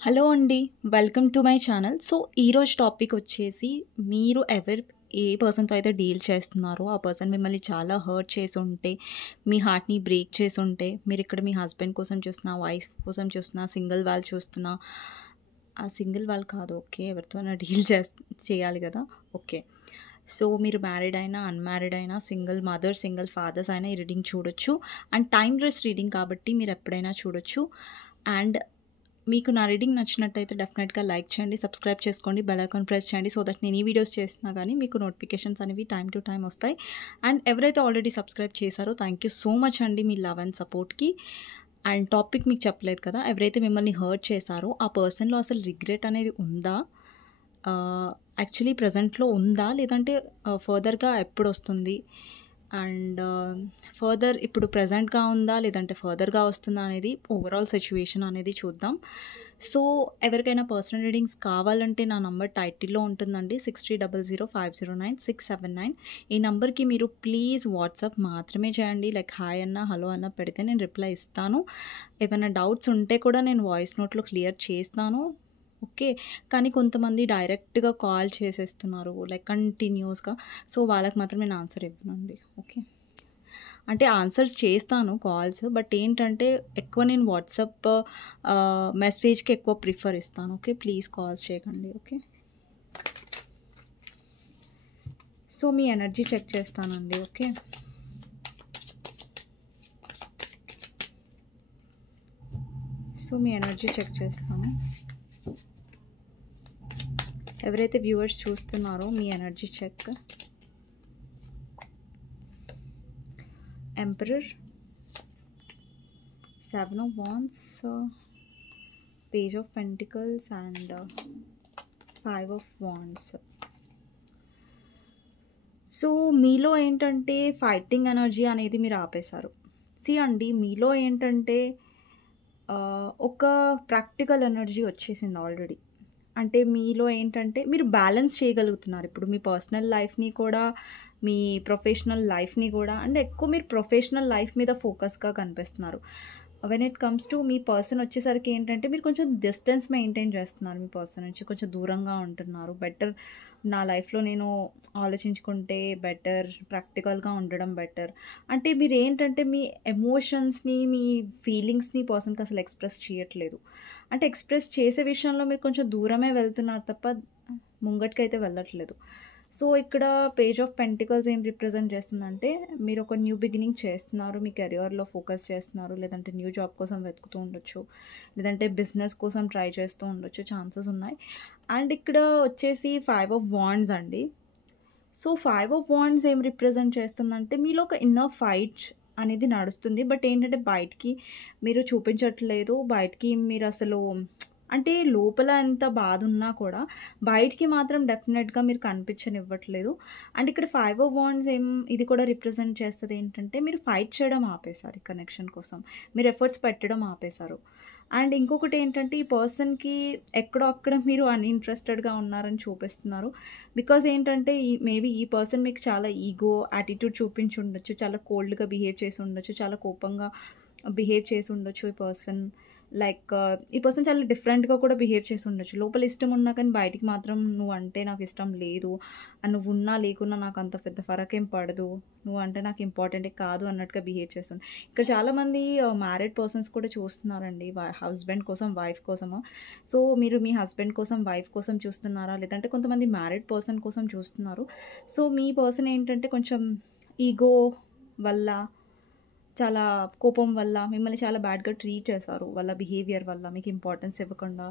Hello అండి. Welcome to my channel. So, ఈరోజు topic వచ్చేసి మీరు ఏ పర్సన్‌తో అయితే డీల్ చేస్తున్నారో, ఆ పర్సన్ మిమ్మల్ని చాలా హర్ట్ చేసుంటే, మీ హార్ట్‌ని బ్రేక్ చేసుంటే, మీరిక్కడ మీ హస్బెండ్ కోసం చూస్తున్నా, వైఫ్ కోసం చూస్తున్నా, సింగిల్ వాళ్ళు చూస్తున్నా, సింగిల్ వాళ్ళు కాదు ఓకే. ఎవరితోనైనా డీల్ చేయాలి కదా! ఓకే. సో, మీరు మ్యారీడ్ అయినా, అన్‌మ్యారీడ్ అయినా, సింగిల్ మదర్, సింగిల్ ఫాదర్స్ అయినా ఈ రీడింగ్ చూడొచ్చు. అండ్ టైమ్‌లెస్ రీడింగ్ కాబట్టి మీరు ఎప్పుడైనా చూడొచ్చు. అండ్ మీకు నా రీడింగ్ నచ్చినట్టయితే డెఫినెట్గా లైక్ చేయండి, సబ్స్క్రైబ్ చేసుకోండి, బెల్ ఐకాన్ ప్రెస్ చేయండి. సో దట్ నేను ఈ వీడియోస్ చేసినా కానీ మీకు నోటిఫికేషన్స్ అనేవి టైమ్ టు టైమ్ వస్తాయి. అండ్ ఎవరైతే ఆల్రెడీ సబ్స్క్రైబ్ చేశారో థ్యాంక్ యూ సో మచ్ అండి మీ లవ్ అండ్ సపోర్ట్కి. అండ్ టాపిక్ మీకు చెప్పలేదు కదా, ఎవరైతే మిమ్మల్ని హర్ట్ చేశారో ఆ పర్సన్లో అసలు రిగ్రెట్ అనేది ఉందా, యాక్చువల్లీ ప్రజెంట్లో ఉందా, లేదంటే ఫర్దర్గా ఎప్పుడు వస్తుంది, అండ్ ఫర్దర్ ఇప్పుడు ప్రజెంట్గా ఉందా లేదంటే ఫర్దర్గా వస్తుందా అనేది ఓవరాల్ సిచ్యువేషన్ అనేది చూద్దాం. సో ఎవరికైనా పర్సనల్ రీడింగ్స్ కావాలంటే నా నంబర్ టైటిల్లో ఉంటుందండి, 6300509679. ఈ నెంబర్కి మీరు ప్లీజ్ వాట్సాప్ మాత్రమే చేయండి. లైక్ హాయ్ అన్న హలో అన్న పెడితే నేను రిప్లై ఇస్తాను. ఏమైనా డౌట్స్ ఉంటే కూడా నేను వాయిస్ నోట్లో క్లియర్ చేస్తాను. ఓకే. కానీ కొంతమంది డైరెక్ట్గా కాల్ చేసేస్తున్నారు లైక్ కంటిన్యూస్గా. సో వాళ్ళకి మాత్రం నేను ఆన్సర్ ఇవ్వనండి. ఓకే. అంటే ఆన్సర్స్ చేస్తాను కాల్స్, బట్ ఏంటంటే ఎక్కువ నేను వాట్సాప్ మెసేజ్కి ఎక్కువ ప్రిఫర్ ఇస్తాను. ఓకే, ప్లీజ్ కాల్స్ చేయకండి. ఓకే. సో మీ ఎనర్జీ చెక్ చేస్తానండి. ఓకే. సో మీ ఎనర్జీ చెక్ చేస్తాను. ఎవరైతే వ్యూవర్స్ చూస్తున్నారో మీ energy check. Emperor, 7 of Wands, Page of Pentacles and 5 of Wands. So మీలో ఏంటంటే ఫైటింగ్ ఎనర్జీ అనేది మీరు ఆపేశారు. అండి మీలో ఏంటంటే ఒక ప్రాక్టికల్ ఎనర్జీ వచ్చేసింది ఆల్రెడీ. అంటే మీలో ఏంటంటే మీరు బ్యాలెన్స్ చేయగలుగుతున్నారు ఇప్పుడు మీ పర్సనల్ లైఫ్ని కూడా, మీ ప్రొఫెషనల్ లైఫ్ని కూడా. అంటే ఎక్కువ మీరు ప్రొఫెషనల్ లైఫ్ మీద ఫోకస్గా కనిపిస్తున్నారు. When it comes to me person వచ్చేసరికి ఏంటంటే మీరు కొంచెం డిస్టెన్స్ మెయింటైన్ చేస్తున్నారు, మీ పర్సన్ నుంచి కొంచెం దూరంగా ఉంటున్నారు. బెటర్ నా లైఫ్లో నేను ఆలోచించుకుంటే బెటర్, ప్రాక్టికల్గా ఉండడం బెటర్. అంటే మీరు ఏంటంటే మీ ఎమోషన్స్ని, మీ ఫీలింగ్స్ని పర్సన్కి అసలు ఎక్స్ప్రెస్ చేయట్లేదు. అంటే ఎక్స్ప్రెస్ చేసే విషయంలో మీరు కొంచెం దూరమే వెళ్తున్నారు తప్ప ముంగటికైతే వెళ్ళట్లేదు. సో ఇక్కడ పేజ్ ఆఫ్ పెంటికల్స్ ఏం రిప్రజెంట్ చేస్తుందంటే మీరు ఒక న్యూ బిగినింగ్ చేస్తున్నారు, మీ కెరియర్లో ఫోకస్ చేస్తున్నారు, లేదంటే న్యూ జాబ్ కోసం వెతుకుతూ ఉండొచ్చు, లేదంటే బిజినెస్ కోసం ట్రై చేస్తూ ఉండొచ్చు, ఛాన్సెస్ ఉన్నాయి. అండ్ ఇక్కడ వచ్చేసి 5 of Wands అండి. సో 5 of Wands ఏం రిప్రజెంట్ చేస్తుందంటే మీలో ఒక ఇన్నర్ ఫైట్ అనేది నడుస్తుంది. బట్ ఏంటంటే బయటికి మీరు చూపించట్లేదు. బయటికి మీరు అసలు అంటే లోపల ఎంత బాధ ఉన్నా కూడా బయటికి మాత్రం డెఫినెట్గా మీరు కనిపించనివ్వట్లేదు. అండ్ ఇక్కడ 5 of Wands ఇది కూడా రిప్రజెంట్ చేస్తుంది ఏంటంటే మీరు ఫైట్ చేయడం ఆపేశారు ఈ కనెక్షన్ కోసం, మీరు ఎఫర్ట్స్ పెట్టడం ఆపేశారు. అండ్ ఇంకొకటి ఏంటంటే ఈ పర్సన్కి ఎక్కడో అక్కడ మీరు అన్ఇంట్రెస్టెడ్గా ఉన్నారని చూపిస్తున్నారు. బికాజ్ ఏంటంటే మేబీ ఈ పర్సన్ మీకు చాలా ఈగో యాటిట్యూడ్ చూపించి ఉండొచ్చు, చాలా కోల్డ్గా బిహేవ్ చేసి ఉండొచ్చు, చాలా కోపంగా బిహేవ్ చేసి ఉండొచ్చు. ఈ పర్సన్ ఈ పర్సన్ చాలా డిఫరెంట్గా కూడా బిహేవ్ చేసి ఉండొచ్చు. లోపల ఇష్టం ఉన్నా కానీ బయటికి మాత్రం నువ్వు అంటే నాకు ఇష్టం లేదు, నువ్వు ఉన్నా లేకున్నా నాకు అంత పెద్ద ఫరకేం పడదు, నువ్వు అంటే నాకు ఇంపార్టెంటే కాదు అన్నట్టుగా బిహేవ్ చేస్తుంది. ఇక్కడ చాలామంది మ్యారీడ్ పర్సన్స్ కూడా చూస్తున్నారండి, హస్బెండ్ కోసం వైఫ్ కోసము. సో మీరు మీ హస్బెండ్ కోసం వైఫ్ కోసం చూస్తున్నారా, లేదంటే కొంతమంది మ్యారీడ్ పర్సన్ కోసం చూస్తున్నారు. సో మీ పర్సన్ ఏంటంటే కొంచెం ఈగో వల్ల, చాలా కోపం వల్ల మిమ్మల్ని చాలా బ్యాడ్గా ట్రీట్ చేశారు, వాళ్ళ బిహేవియర్ వల్ల మీకు ఇంపార్టెన్స్ ఇవ్వకుండా.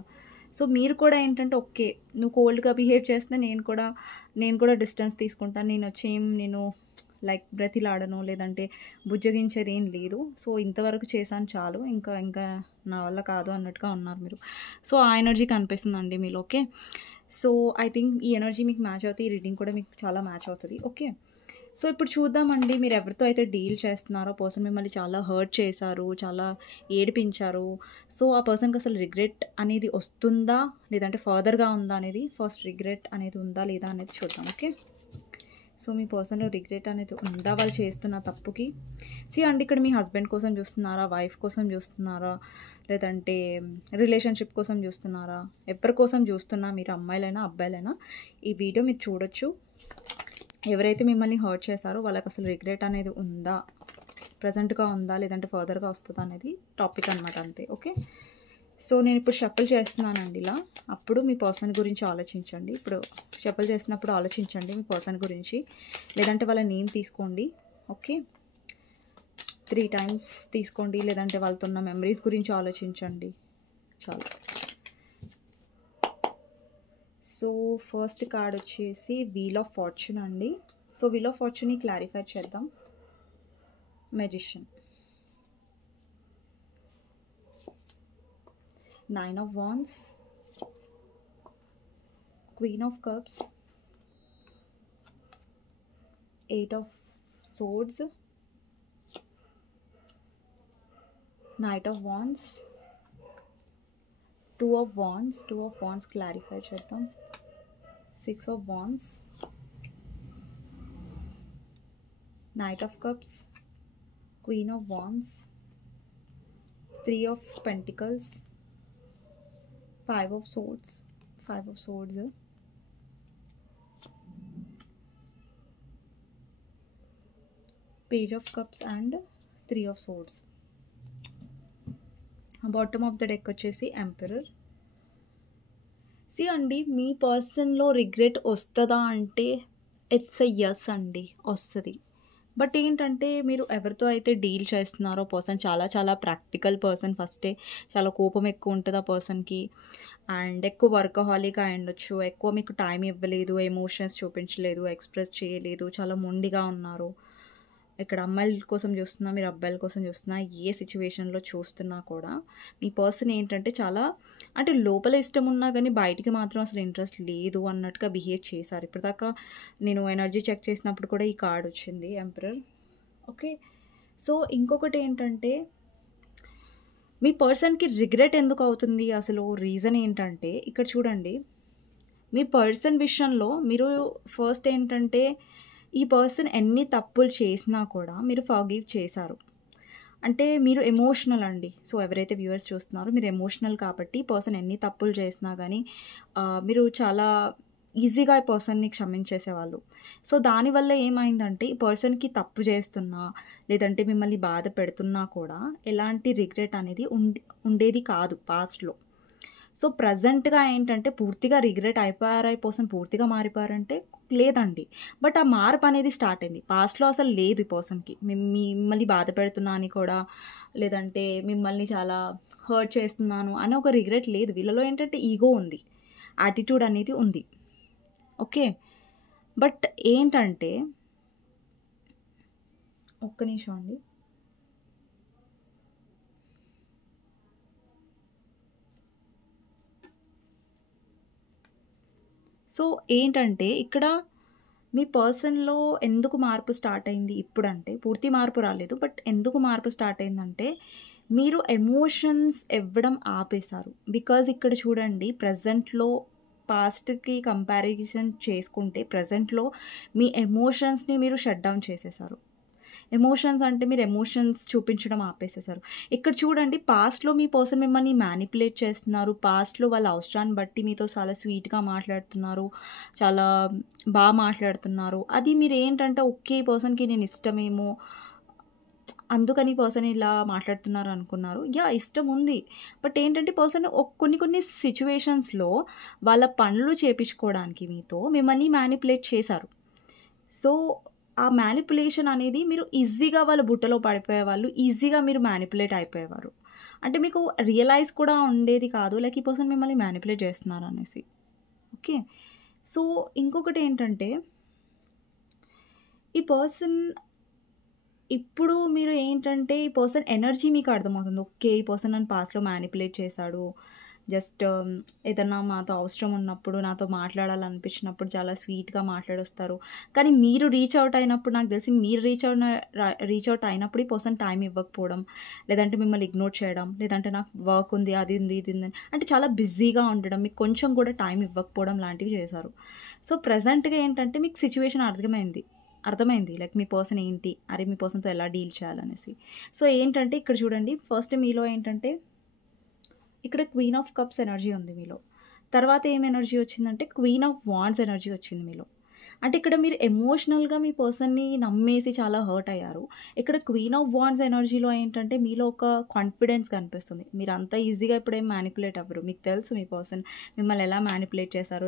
సో మీరు కూడా ఏంటంటే ఓకే నువ్వు కోల్డ్గా బిహేవ్ చేస్తే నేను కూడా డిస్టెన్స్ తీసుకుంటాను, నేను లైక్ బ్రతిలాడను, లేదంటే బుజ్జగించేది ఏం లేదు. సో ఇంతవరకు చేశాను చాలు, ఇంకా నా వల్ల కాదు అన్నట్టుగా ఉన్నారు మీరు. సో ఆ ఎనర్జీ కనిపిస్తుందండి మీలో. ఓకే. సో ఐ థింక్ ఈ ఎనర్జీ మీకు మ్యాచ్ అవుతుంది, ఈ రీడింగ్ కూడా మీకు చాలా మ్యాచ్ అవుతుంది. ఓకే. సో ఇప్పుడు చూద్దామండి, మీరు ఎవరితో అయితే డీల్ చేస్తున్నారో పర్సన్ మిమ్మల్ని చాలా హర్ట్ చేశారు, చాలా ఏడిపించారు. సో ఆ పర్సన్కి అసలు రిగ్రెట్ అనేది వస్తుందా లేదంటే ఫర్దర్గా ఉందా అనేది, ఫస్ట్ రిగ్రెట్ అనేది ఉందా లేదా అనేది చూద్దాం. ఓకే. సో మీ పర్సన్లో రిగ్రెట్ అనేది ఉందా వాళ్ళు చేస్తున్న తప్పుకి? అండి ఇక్కడ మీ హస్బెండ్ కోసం చూస్తున్నారా, వైఫ్ కోసం చూస్తున్నారా, లేదంటే రిలేషన్షిప్ కోసం చూస్తున్నారా, ఎవరి కోసం చూస్తున్నా మీరు అమ్మాయిలైనా అబ్బాయిలైనా ఈ వీడియో మీరు చూడొచ్చు. ఎవరైతే మిమ్మల్ని హర్ట్ చేశారో వాళ్ళకి అసలు రిగ్రెట్ అనేది ఉందా, ప్రజెంట్గా ఉందా, లేదంటే ఫర్దర్గా వస్తుందా అనేది టాపిక్ అనమాట, అంతే. ఓకే, సో నేను ఇప్పుడు షఫల్ చేస్తున్నానండి ఇలా. అప్పుడు మీ పర్సన్ గురించి ఆలోచించండి. ఇప్పుడు షఫల్ చేసినప్పుడు ఆలోచించండి మీ పర్సన్ గురించి, లేదంటే వాళ్ళ నేమ్ తీసుకోండి. ఓకే, 3 times తీసుకోండి, లేదంటే వాళ్ళతో ఉన్న మెమరీస్ గురించి ఆలోచించండి. చాలా. సో ఫస్ట్ కార్డ్ వచ్చేసి వీల్ ఆఫ్ ఫార్చ్యూన్ అండి. సో వీల్ ఆఫ్ ఫార్చ్యూన్ని క్లారిఫై చేద్దాం. Magician, 9 of Wands, Queen of Cups, 8 of Swords, Knight of Wands, 2 of Wands clarify చేద్దాం. 6 of Wands, Knight of Cups, Queen of Wands, 3 of Pentacles, 5 of Swords, Page of Cups and 3 of Swords. Bottom of the deck వచ్చేసి emperor. అండి మీ పర్సన్లో regret వస్తుందా అంటే it's a yes అండి, వస్తుంది. But ఏంటంటే మీరు ఎవరితో అయితే డీల్ చేస్తున్నారో పర్సన్ చాలా ప్రాక్టికల్ పర్సన్, ఫస్టే చాలా కోపం ఎక్కువ ఉంటుంది ఆ పర్సన్కి, అండ్ ఎక్కువ వర్కహాలిక్ అయి ఉండొచ్చు, ఎక్కువ మీకు టైం ఇవ్వలేదు, ఎమోషన్స్ చూపించలేదు, ఎక్స్ప్రెస్ చేయలేదు, చాలా మొండిగా ఉన్నారు. ఇక్కడ అమ్మాయిల కోసం చూస్తున్నా, మీరు అబ్బాయిల కోసం చూస్తున్నా, ఏ సిచ్యువేషన్లో చూస్తున్నా కూడా మీ పర్సన్ ఏంటంటే చాలా, అంటే లోపల ఇష్టం ఉన్నా కానీ బయటికి మాత్రం అసలు ఇంట్రెస్ట్ లేదు అన్నట్టుగా బిహేవ్ చేశారు. ఇప్పటిదాకా నేను ఎనర్జీ చెక్ చేసినప్పుడు కూడా ఈ కార్డ్ వచ్చింది, ఎంపరర్. ఓకే, సో ఇంకొకటి ఏంటంటే మీ పర్సన్కి రిగ్రెట్ ఎందుకు అవుతుంది, అసలు రీజన్ ఏంటంటే ఇక్కడ చూడండి, మీ పర్సన్ విషయంలో మీరు ఫస్ట్ ఏంటంటే ఈ పర్సన్ ఎన్ని తప్పులు చేసినా కూడా మీరు ఫర్గివ్ చేశారు. అంటే మీరు ఎమోషనల్ అండి. సో ఎవరైతే వ్యూవర్స్ చూస్తున్నారో మీరు ఎమోషనల్ కాబట్టి పర్సన్ ఎన్ని తప్పులు చేసినా కానీ మీరు చాలా ఈజీగా ఈ పర్సన్ని క్షమించేసేవాళ్ళు. సో దానివల్ల ఏమైందంటే ఈ పర్సన్కి తప్పు చేస్తున్నా లేదంటే మిమ్మల్ని బాధ పెడుతున్నా కూడా ఎలాంటి రిగ్రెట్ అనేది ఉండేది కాదు పాస్ట్లో. సో ప్రజెంట్గా ఏంటంటే పూర్తిగా రిగ్రెట్ అయిపోయారా ఈ పర్సన్, పూర్తిగా మారిపోయారంటే లేదండి. బట్ ఆ మార్పు అనేది స్టార్ట్ అయింది. పాస్ట్లో అసలు లేదు ఈ పర్సన్కి మిమ్మల్ని బాధ పెడుతున్నా అని కూడా, లేదంటే మిమ్మల్ని చాలా హర్ట్ చేస్తున్నాను అని ఒక రిగ్రెట్ లేదు. వీళ్ళలో ఏంటంటే ఈగో ఉంది, యాటిట్యూడ్ అనేది ఉంది. ఓకే, బట్ ఏంటంటే ఒక్క నిమిషం అండి. సో ఏంటంటే ఇక్కడ మీ పర్సన్లో ఎందుకు మార్పు స్టార్ట్ అయింది ఇప్పుడంటే, పూర్తి మార్పు రాలేదు, బట్ ఎందుకు మార్పు స్టార్ట్ అయిందంటే మీరు ఎమోషన్స్ ఇవ్వడం ఆపేశారు. బికాజ్ ఇక్కడ చూడండి, ప్రజెంట్లో పాస్ట్కి కంపారిజన్ చేసుకుంటే ప్రజెంట్లో మీ ఎమోషన్స్ని మీరు షట్ డౌన్ చేసేసారు. ఎమోషన్స్ అంటే మీరు ఎమోషన్స్ చూపించడం ఆపేసేసారు. ఇక్కడ చూడండి, పాస్ట్లో మీ పర్సన్ మిమ్మల్ని మ్యానిపులేట్ చేస్తున్నారు. పాస్ట్లో వాళ్ళ అవసరాన్ని బట్టి మీతో చాలా స్వీట్గా మాట్లాడుతున్నారు, చాలా బాగా మాట్లాడుతున్నారు. అది మీరు ఏంటంటే ఓకే పర్సన్కి నేను ఇష్టమేమో అందుకని పర్సన్ ఇలా మాట్లాడుతున్నారు అనుకున్నారు. ఇష్టం ఉంది, బట్ ఏంటంటే పర్సన్ కొన్ని సిచ్యువేషన్స్లో వాళ్ళ పనులు చేపించుకోవడానికి మీతో మిమ్మల్ని మ్యానిపులేట్ చేశారు. సో ఆ మ్యానిపులేషన్ అనేది మీరు ఈజీగా వాళ్ళ బుట్టలో పడిపోయేవాళ్ళు, ఈజీగా మీరు మ్యానిపులేట్ అయిపోయేవారు. అంటే మీకు రియలైజ్ కూడా ఉండేది కాదు లైక్ ఈ పర్సన్ మిమ్మల్ని మ్యానిపులేట్ చేస్తున్నారు అనేసి. ఓకే, సో ఇంకొకటి ఏంటంటే ఈ పర్సన్ ఇప్పుడు మీరు ఏంటంటే ఈ పర్సన్ ఎనర్జీ మీకు అర్థమవుతుంది. ఓకే, ఈ పర్సన్ నన్ను పాస్ట్లో మ్యానిపులేట్ చేశాడు, జస్ట్ ఏదన్నా మాతో అవసరం ఉన్నప్పుడు, నాతో మాట్లాడాలనిపించినప్పుడు చాలా స్వీట్‌గా మాట్లాడొస్తారు. కానీ మీరు రీచ్ అవుట్ అయినప్పుడు నాకు తెలిసి మీరు రీచ్ అవుట్ అయినప్పుడు ఈ పర్సన్ టైం ఇవ్వకపోవడం, లేదంటే మిమ్మల్ని ఇగ్నోర్ చేయడం, లేదంటే నాకు వర్క్ ఉంది, అది ఉంది, ఇది ఉంది అంటే చాలా బిజీగా ఉండడం, మీకు కొంచెం కూడా టైం ఇవ్వకపోవడం లాంటివి చేశారు. సో, ప్రెజెంట్‌గా ఏంటంటే మీకు సిట్యుయేషన్ అర్థమైంది. లైక్ మీ పర్సన్ ఏంటి? అరే మీ పర్సన్‌తో ఎలా డీల్ చేయాలనేసి. సో, ఏంటంటే ఇక్కడ చూడండి ఫస్ట్ మీలో ఏంటంటే ఇక్కడ క్వీన్ ఆఫ్ కప్స్ ఎనర్జీ ఉంది మీలో. తర్వాత ఏం ఎనర్జీ వచ్చిందంటే క్వీన్ ఆఫ్ వాండ్స్ ఎనర్జీ వచ్చింది మీలో. అంటే ఇక్కడ మీరు ఎమోషనల్‌గా మీ పర్సన్‌ని నమ్మేసి చాలా హర్ట్ అయ్యారు. ఇక్కడ క్వీన్ ఆఫ్ వాండ్స్ ఎనర్జీలో ఏంటంటే మీలో ఒక కాన్ఫిడెన్స్ కనిపిస్తుంది. మీరు అంత ఈజీగా ఇప్పుడేం మ్యానిపులేట్ అవ్వరు. మీకు తెలుసు మీ పర్సన్ మిమ్మల్ని ఎలా మ్యానిపులేట్ చేశారో,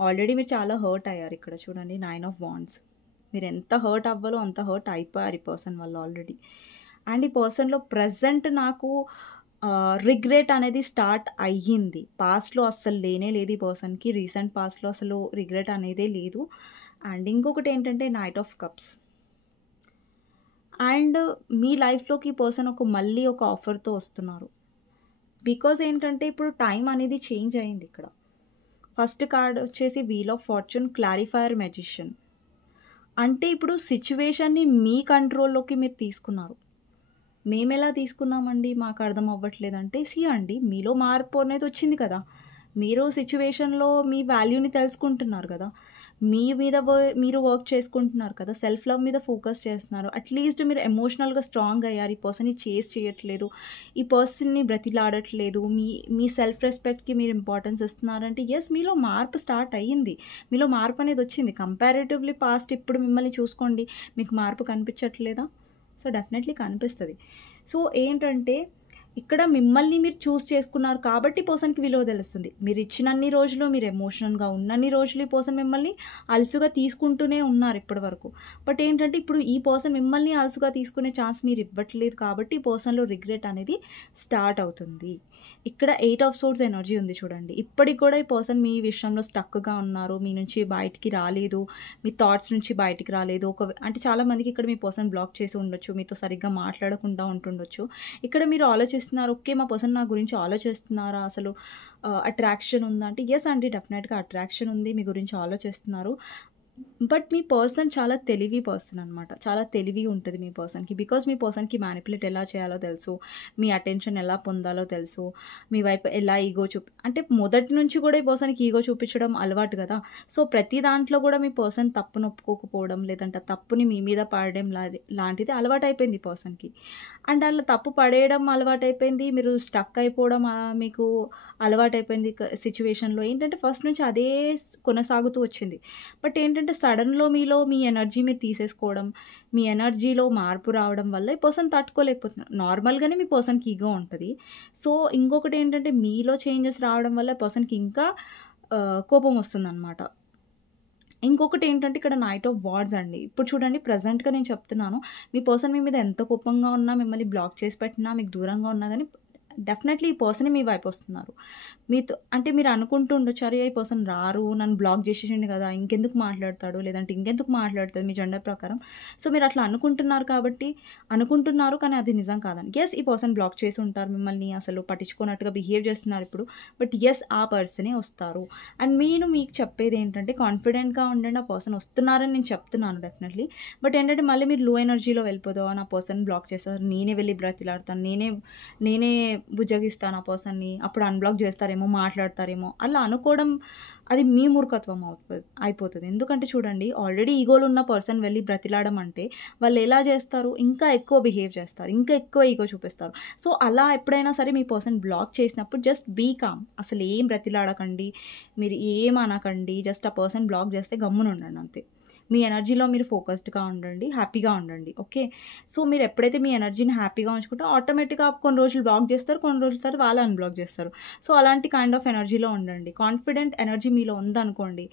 ఆల్రెడీ మీరు చాలా హర్ట్ అయ్యారు. ఇక్కడ చూడండి 9 ఆఫ్ వాండ్స్. మీరు ఎంత హర్ట్ అవ్వాలో అంత హర్ట్ అయిపోయారు ఈ పర్సన్ వల్ల ఆల్రెడీ. అండ్ ఈ పర్సన్‌లో ప్రెజెంట్ నాకు రిగ్రెట్ అనేది స్టార్ట్ అయ్యింది. పాస్ట్‌లో అస్సలు లేనే లేదు ఈ పర్సన్‌కి. రీసెంట్ పాస్ట్‌లో అసలు రిగ్రెట్ అనేదే లేదు. అండ్ ఇంకొకటి ఏంటంటే నైట్ ఆఫ్ కప్స్. అండ్ మీ లైఫ్‌లోకి ఈ పర్సన్ మళ్ళీ ఒక ఆఫర్‌తో వస్తున్నారు. బికాజ్ ఏంటంటే ఇప్పుడు టైం అనేది చేంజ్ అయింది ఇక్కడ. ఫస్ట్ కార్డ్ వచ్చేసి wheel of fortune, clarifier, magician. అంటే ఇప్పుడు సిట్యుయేషన్‌ని మీ కంట్రోల్‌లోకి మీరు తీసుకున్నారు. మేమెలా తీసుకున్నామండి మాకు అర్థం అవ్వట్లేదంటే, అండి మీలో మార్పు అనేది వచ్చింది కదా! మీరు సిట్యుయేషన్‌లో మీ వాల్యూని తెలుసుకుంటున్నారు కదా! మీ మీద మీరు వర్క్ చేసుకుంటున్నారు కదా! సెల్ఫ్ లవ్ మీద ఫోకస్ చేస్తున్నారు. అట్‌లీస్ట్ మీరు ఎమోషనల్‌గా స్ట్రాంగ్ అయ్యారు. ఈ పర్సన్‌ని చేజ్ చేయట్లేదు. ఈ పర్సన్‌ని బ్రతిలాడట్లేదు. మీ సెల్ఫ్ రెస్పెక్ట్‌కి మీరు ఇంపార్టెన్స్ ఇస్తున్నారంటే యెస్ మీలో మార్పు స్టార్ట్ అయ్యింది. మీలో మార్పు అనేది వచ్చింది. కంపారేటివ్‌లీ పాస్ట్ ఇప్పుడు మిమ్మల్ని చూసుకోండి. మీకు మార్పు కనిపించట్లేదా? సో, డెఫినెట్‌లీ కనిపిస్తది. సో, ఏంటంటే ఇక్కడ మిమ్మల్ని మీరు చూజ్ చేసుకున్నారు కాబట్టి పర్సన్‌కి విలువ తెలుస్తుంది. మీరు ఇచ్చినన్ని రోజులు, మీరు ఎమోషనల్‌గా ఉన్నన్ని రోజులు ఈ పర్సన్ మిమ్మల్ని అలుసుగా తీసుకుంటూనే ఉన్నారు ఇప్పటి వరకు. బట్ ఏంటంటే ఇప్పుడు ఈ పర్సన్ మిమ్మల్ని అలుసుగా తీసుకునే ఛాన్స్ మీరు ఇవ్వట్లేదు కాబట్టి ఈ పర్సన్‌లో రిగ్రెట్ అనేది స్టార్ట్ అవుతుంది. ఇక్కడ 8 ఆఫ్ సోర్డ్స్ ఎనర్జీ ఉంది చూడండి. ఇప్పటికి కూడా ఈ పర్సన్ మీ విషయంలో స్టక్‌గా ఉన్నారు. మీ నుంచి బయటికి రాలేదు. మీ థాట్స్ నుంచి బయటికి రాలేదు. అంటే చాలామందికి ఇక్కడ మీ పర్సన్ బ్లాక్ చేసి ఉండొచ్చు. మీతో సరిగ్గా మాట్లాడకుండా ఉంటుండొచ్చు. ఇక్కడ మీరు ఆలోచిస్తున్నారు, ఓకే మా పర్సన్ నా గురించి ఆలోచిస్తున్నారా? అసలు అట్రాక్షన్ ఉందా? అంటే యెస్ అండి డెఫినెట్‌గా అట్రాక్షన్ ఉంది. మీ గురించి ఆలోచిస్తున్నారు. బట్ మీ పర్సన్ చాలా తెలివి పర్సన్ అనమాట. చాలా తెలివి ఉంటది మీ పర్సన్‌కి. బికాజ్ మీ పర్సన్‌కి మ్యానిపులేట్ ఎలా చేయాలో తెలుసు. మీ అటెన్షన్ ఎలా పొందాలో తెలుసు. మీ వైపు ఎలా ఈగో అంటే మొదటి నుంచి కూడా ఈ పర్సన్‌కి ఈగో చూపించడం అలవాటు కదా! సో, ప్రతి దాంట్లో కూడా మీ పర్సన్ తప్పును ఒప్పుకోకపోవడం, లేదంటే ఆ తప్పుని మీ మీద పడడం లాంటిది అలవాటైపోయింది ఈ పర్సన్‌కి. అండ్ అలా తప్పు పడేయడం అలవాటైపోయింది. మీరు స్టక్ అయిపోవడం మీకు అలవాటైపోయింది సిట్యుయేషన్‌లో. ఏంటంటే ఫస్ట్ నుంచి అదే కొనసాగుతూ వచ్చింది. బట్ ఏంటంటే సడన్‌లో మీలో మీ ఎనర్జీ మీరు తీసేసుకోవడం, మీ ఎనర్జీలో మార్పు రావడం వల్ల ఈ పర్సన్ తట్టుకోలేకపోతున్నారు. నార్మల్‌గానే మీ పర్సన్‌కి ఈగో ఉంటది. సో, ఇంకొకటి ఏంటంటే మీలో చేంజెస్ రావడం వల్ల పర్సన్‌కి ఇంకా కోపం వస్తుందనమాట. ఇంకొకటి ఏంటంటే ఇక్కడ నైట్ ఆఫ్ వార్డ్స్ అండి. ఇప్పుడు చూడండి ప్రెజెంట్‌గా నేను చెప్తున్నాను. మీ పర్సన్ మీ మీద ఎంత కోపంగా ఉన్నా, మిమ్మల్ని బ్లాక్ చేసి పెట్టినా, మీకు దూరంగా ఉన్నా గానీ డెఫినెట్‌లీ ఈ పర్సనే మీ వైపు వస్తున్నారు. మీతో అంటే మీరు అనుకుంటూ ఉండొచ్చు, అరే! ఈ పర్సన్ రారు, నన్ను బ్లాక్ చేసేసిండు కదా! ఇంకెందుకు మాట్లాడతాడు? లేదంటే ఇంకెందుకు మాట్లాడుతది మీ జెండర్ ప్రకారం. సో, మీరు అట్లా అనుకుంటున్నారు కాబట్టి అనుకుంటున్నారు కానీ అది నిజం కాదండి. యెస్ ఈ పర్సన్ బ్లాక్ చేసి ఉంటారు. మిమ్మల్ని అసలు పట్టించుకోనట్టుగా బిహేవ్ చేస్తున్నారు ఇప్పుడు. బట్ యెస్ ఆ పర్సనే వస్తారు. అండ్ నేను మీకు చెప్పేది ఏంటంటే కాన్ఫిడెంట్‌గా ఉండండి. ఆ పర్సన్ వస్తున్నారని నేను చెప్తున్నాను డెఫినెట్‌లీ. బట్ ఏంటంటే మళ్ళీ మీరు లో ఎనర్జీలో వెళ్ళిపోదాం. నా పర్సన్ బ్లాక్ చేశారు. నేనే వెళ్లి బ్రతిలాడతాను. నేనే బుజ్జగిస్తాను ఆ పర్సన్‌ని. అప్పుడు అన్‌బ్లాక్ చేస్తారేమో, మాట్లాడతారేమో అలా అనుకోవడం అది మీ మూర్ఖత్వం అయిపోతది. ఎందుకంటే చూడండి ఆల్రెడీ ఈగోలో ఉన్న పర్సన్ వెళ్లి బ్రతిలాడడం అంటే వాళ్ళు ఎలా చేస్తారు? ఇంకా ఎక్కువ బిహేవ్ చేస్తారు. ఇంకా ఎక్కువ ఈగో చూపిస్తారు. సో, అలా ఎప్పుడైనా సరే మీ పర్సన్ బ్లాక్ చేసినప్పుడు జస్ట్ బీ కామ్. అసలు ఏం బ్రతిలాడకండి. మీరు ఏం అనకండి. జస్ట్ ఆ పర్సన్ బ్లాక్ చేస్తే గమ్మున ఉండండి అంతే. మీ ఎనర్జీలో మీరు ఫోకస్డ్‌గా ఉండండి. హ్యాపీగా ఉండండి. ఓకే. సో, మీరు ఎప్పుడైతే మీ ఎనర్జీని హ్యాపీగా ఉంచుకుంటారో ఆటోమేటిక్‌గా కొన్ని రోజులు బ్లాక్ చేస్తారు. కొన్ని రోజుల తర్వాత వాళ్ళే అన్‌బ్లాక్ చేస్తారు. సో, అలాంటి కైండ్ ఆఫ్ ఎనర్జీలో ఉండండి. కాన్ఫిడెంట్ ఎనర్జీ మీలో ఉందనుకోండి,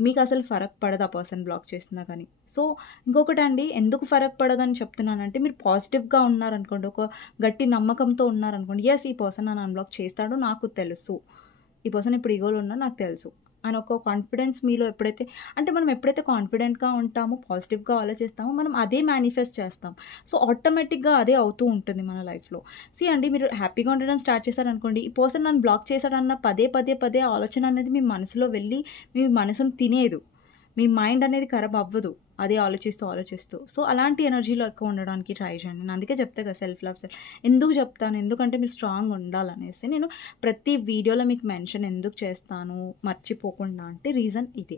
మీకు అసలు ఫరక్ పడదు ఆ పర్సన్ బ్లాక్ చేసినా గానీ. సో, ఇంకొకటండి ఎందుకు ఫరక్ పడదని చెప్తున్నానంటే మీరు పాజిటివ్‌గా ఉన్నారనుకోండి, ఒక గట్టి నమ్మకంతో ఉన్నారనుకోండి, యెస్ ఈ పర్సన్ నన్ను అన్‌బ్లాక్ చేస్తాడు నాకు తెలుసు. ఈ పర్సన్ ఇప్పుడు ఈగోలో ఉన్నాడు నాకు తెలుసు. అని ఒక కాన్ఫిడెన్స్ మీలో ఎప్పుడైతే అంటే మనం ఎప్పుడైతే కాన్ఫిడెంట్‌గా ఉంటామో, పాజిటివ్‌గా ఆలోచిస్తామో మనం అదే మేనిఫెస్ట్ చేస్తాం. సో, ఆటోమేటిక్‌గా అదే అవుతూ ఉంటుంది మన లైఫ్‌లో. అండి మీరు హ్యాపీగా ఉండడం స్టార్ట్ చేశారనుకోండి, ఈ పర్సన్ నన్ను బ్లాక్ చేశాడన్న పదే ఆలోచన అనేది మీ మనసులో వెళ్ళి మీ మనసుని తినేయదు. మీ మైండ్ అనేది ఖరాబ్ అవ్వదు. అదే ఆలోచిస్తూ. సో, అలాంటి ఎనర్జీలో ఎక్కువ ఉండడానికి ట్రై చేయండి. నేను అందుకే చెప్తా కదా సెల్ఫ్ లవ్ ఎందుకు చెప్తాను? ఎందుకంటే మీరు స్ట్రాంగ్‌గా ఉండాలనేసి. నేను ప్రతి వీడియోలో మీకు మెన్షన్ ఎందుకు చేస్తాను మర్చిపోకుండా అంటే రీజన్ ఇదే.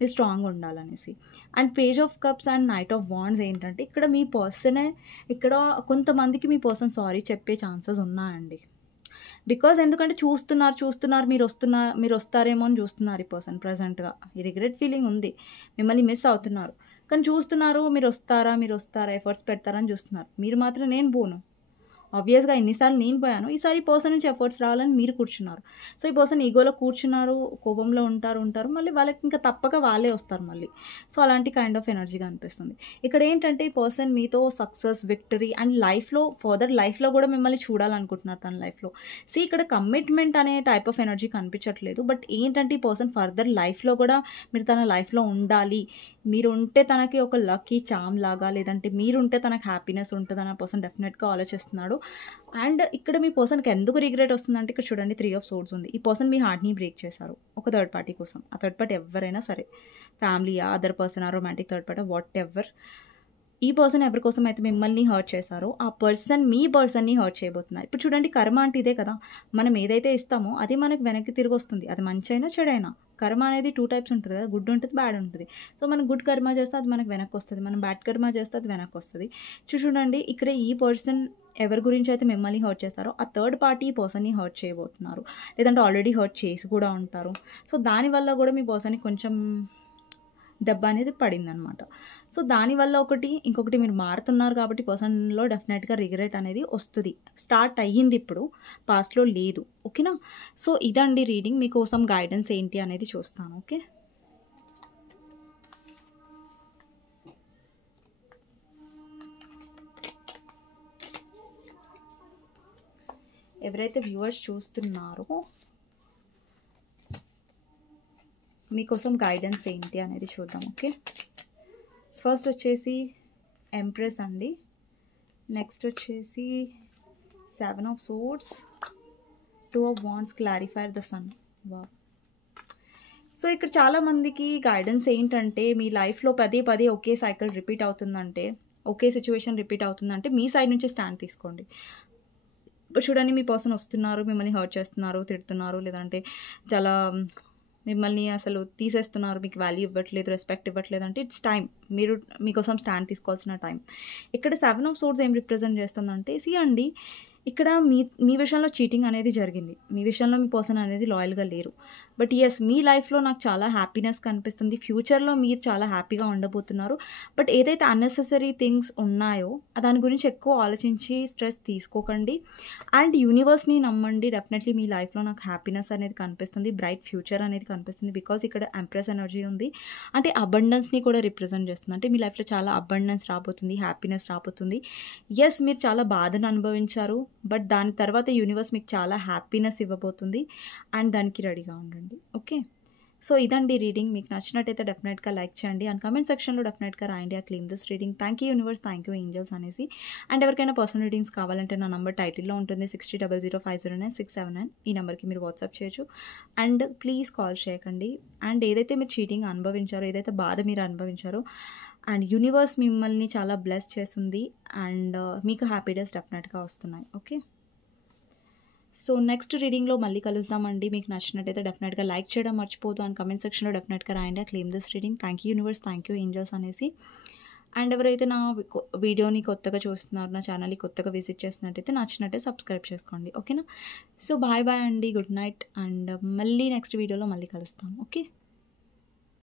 మీరు స్ట్రాంగ్‌గా ఉండాలనేసి. And page of cups and knight of wands ఏంటంటే ఇక్కడ మీ పర్సనే ఇక్కడ కొంతమందికి మీ పర్సన్ సారీ చెప్పే ఛాన్సెస్ ఉన్నాయండి. బికాజ్ ఎందుకంటే చూస్తున్నారు మీరు వస్తారేమో అని చూస్తున్నారు ఈ పర్సన్ ప్రెజెంట్‌గా. ఈ రిగ్రెట్ ఫీలింగ్ ఉంది. మిమ్మల్ని మిస్ అవుతున్నారు. కానీ చూస్తున్నారు మీరు వస్తారా, ఎఫర్ట్స్ పెడతారా అని చూస్తున్నారు. మీరు మాత్రం నేను పోను. ఆబ్వియస్‌గా ఎన్నిసార్లు నేను పోయాను. ఈసారి ఈ పర్సన్ నుంచి ఎఫర్ట్స్ రావాలని మీరు కూర్చున్నారు. సో, ఈ పర్సన్ ఈగోలో కూర్చున్నారు, కోపంలో ఉంటారు. మళ్ళీ వాళ్ళకి ఇంకా తప్పక వాళ్ళే వస్తారు మళ్ళీ. సో, అలాంటి కైండ్ ఆఫ్ ఎనర్జీగా అనిపిస్తుంది. ఇక్కడ ఏంటంటే ఈ పర్సన్ మీతో సక్సెస్, విక్టరీ అండ్ ఫర్దర్ లైఫ్‌లో కూడా మిమ్మల్ని చూడాలనుకుంటున్నారు తన లైఫ్‌లో. ఇక్కడ కమిట్మెంట్ అనే టైప్ ఆఫ్ ఎనర్జీ కనిపించట్లేదు. బట్ ఏంటంటే ఈ పర్సన్ ఫర్దర్ లైఫ్‌లో కూడా మీరు తన లైఫ్‌లో ఉండాలి. మీరుంటే తనకి ఒక లక్కీ చార్మ్ లాగా, లేదంటే మీరుంటే తనకు హ్యాపీనెస్ ఉంటదని ఆ పర్సన్ డెఫినెట్‌గా ఆలోచిస్తున్నాడు. అండ్ ఇక్కడ మీ పర్సన్‌కి ఎందుకు రిగ్రెట్ వస్తుందంటే ఇక్కడ చూడండి 3 ఆఫ్ సోర్డ్స్ ఉంది. ఈ పర్సన్ మీ హార్ట్‌ని బ్రేక్ చేశారు. ఒక థర్డ్ పార్టీ కోసం. ఆ థర్డ్ పార్టీ ఎవరైనా సరే. ఫ్యామిలీయా, అదర్ పర్సనా, రొమాంటిక్ థర్డ్ పార్టీ వాటెవర్. ఈ పర్సన్ ఎవరి కోసం అయితే మిమ్మల్ని హర్ట్ చేశారో ఆ పర్సన్ మీ పర్సన్‌ని హర్ట్ చేయబోతున్నారు. ఇప్పుడు చూడండి కర్మ అంటే ఇదే కదా! మనం ఏదైతే ఇస్తామో అది మనకు వెనక్కి తిరిగొస్తుంది. అది మంచైనా, చెడైనా. కర్మ అనేది 2 టైప్స్ ఉంటది కదా! గుడ్ ఉంటది, బ్యాడ్ ఉంటది. సో, మనం గుడ్ కర్మ చేస్తే అది మనకు వెనక్కొస్తది. మనం బ్యాడ్ కర్మ చేస్తే అది వెనక్కొస్తది. చూడండి ఇక్కడ ఈ పర్సన్ ఎవరి గురించి అయితే మిమ్మల్ని హర్ట్ చేస్తారో ఆ థర్డ్ పార్టీ ఈ పర్సన్‌ని హర్ట్ చేయబోతున్నారు. లేదంటే ఆల్రెడీ హర్ట్ చేసి కూడా ఉంటారు. సో, దానివల్ల కూడా మీ పర్సన్‌కి కొంచెం దెబ్బ అనేది పడిందనమాట. సో, దానివల్ల ఇంకొకటి మీరు మారుతున్నారు కాబట్టి పర్సన్‌లో డెఫినెట్‌గా రిగ్రెట్ అనేది వస్తది. స్టార్ట్ అయ్యింది ఇప్పుడు. పాస్ట్‌లో లేదు. ఓకేనా? సో, ఇదండి రీడింగ్. మీకోసం గైడెన్స్ ఏంటి అనేది చూస్తాను. ఓకే. ఎవరైతే వ్యూవర్స్ చూస్తున్నారో మీకోసం గైడెన్స్ ఏంటి అనేది చూద్దాం. ఓకే. ఫస్ట్ వచ్చేసి ఎంప్రెస్ అండి. నెక్స్ట్ వచ్చేసి 7 of swords, 2 of wands, clarifier the sun. Wow. So, ఇక్కడ చాలామందికి గైడెన్స్ ఏంటంటే మీ లైఫ్‌లో పదే ఒకే సైకిల్ రిపీట్ అవుతుందంటే, ఒకే సిచ్యువేషన్ రిపీట్ అవుతుందంటే మీ సైడ్ నుంచి స్టాండ్ తీసుకోండి. ఇప్పుడు చూడండి మీ పర్సన్ వస్తున్నారు, మిమ్మల్ని హర్ట్ చేస్తున్నారు, తిడుతున్నారు, లేదంటే చాలా మిమ్మల్ని అసలు తీసేస్తున్నారు, మీకు వాల్యూ ఇవ్వట్లేదు, రెస్పెక్ట్ ఇవ్వట్లేదు అంటే ఇట్స్ టైం. మీరు మీకోసం స్టాండ్ తీసుకోవాల్సిన టైం. ఇక్కడ 7 ఆఫ్ సోర్డ్స్ ఏం రిప్రజెంట్ చేస్తుందంటే అండి ఇక్కడ మీ విషయంలో చీటింగ్ అనేది జరిగింది. మీ విషయంలో మీ పర్సన్ అనేది లాయల్‌గా లేరు. బట్ మీ లైఫ్‌లో నాకు చాలా హ్యాపీనెస్ కనిపిస్తుంది. ఫ్యూచర్‌లో మీరు చాలా హ్యాపీగా ఉండబోతున్నారు. బట్ ఏదైతే అన్నెసెసరీ థింగ్స్ ఉన్నాయో దాని గురించి ఎక్కువ ఆలోచించి స్ట్రెస్ తీసుకోకండి. అండ్ యూనివర్స్‌ని నమ్మండి. డెఫినెట్లీ మీ లైఫ్‌లో నాకు హ్యాపీనెస్ అనేది కనిపిస్తుంది. బ్రైట్ ఫ్యూచర్ అనేది కనిపిస్తుంది. బికాజ్ ఇక్కడ ఎంప్రెస్ ఎనర్జీ ఉంది. అంటే అబండెన్స్‌ని కూడా రిప్రజెంట్ చేస్తుంది. అంటే మీ లైఫ్‌లో చాలా అబండెన్స్ రాబోతుంది, హ్యాపీనెస్ రాబోతుంది. మీరు చాలా బాధను అనుభవించారు. బట్ దాని తర్వాత యూనివర్స్ మీకు చాలా హ్యాపీనెస్ ఇవ్వబోతుంది. అండ్ దానికి రెడీగా ఉండండి. ఓకే. సో, ఇదండి రీడింగ్. మీకు నచ్చినట్టయితే డెఫినెట్‌గా లైక్ చేయండి. అండ్ కామెంట్ సెక్షన్‌లో డెఫినెట్‌గా రాయండి I claim this reading. Thank you universe, thank you angels అనేసి. అండ్ ఎవరికైనా పర్సనల్ రీడింగ్స్ కావాలంటే నా నంబర్ టైటిల్లో ఉంటుంది 6000509679. ఈ నెంబర్కి మీరు వాట్సాప్ చేయొచ్చు. అండ్ ప్లీజ్ కాల్ చేయకండి. అండ్ ఏదైతే మీరు చీటింగ్ అనుభవించారో, ఏదైతే బాధ మీరు అనుభవించారో అండ్ యూనివర్స్ మిమ్మల్ని చాలా బ్లెస్ చేస్తుంది. అండ్ మీకు హ్యాపీ డేస్ డెఫినెట్‌గా వస్తున్నాయి. ఓకే. సో, నెక్స్ట్ రీడింగ్లో మళ్ళీ కలుద్దామండి. మీకు నచ్చినట్టయితే డెఫినెట్‌గా లైక్ చేయడం మర్చిపోవద్దు. అండ్ కామెంట్ సెక్షన్‌లో డెఫినెట్‌గా రాయండి I claim this reading. Thank you universe, thank you angels అనేసి. అండ్ ఎవరైతే నా వీడియోని కొత్తగా చూస్తున్నారు, నా ఛానల్ని కొత్తగా విజిట్ చేసినట్టయితే నచ్చినట్టే సబ్స్క్రైబ్ చేసుకోండి. ఓకేనా? సో, బాయ్ అండి. Good night. అండ్ మళ్ళీ నెక్స్ట్ వీడియోలో మళ్ళీ కలుస్తాను. ఓకే.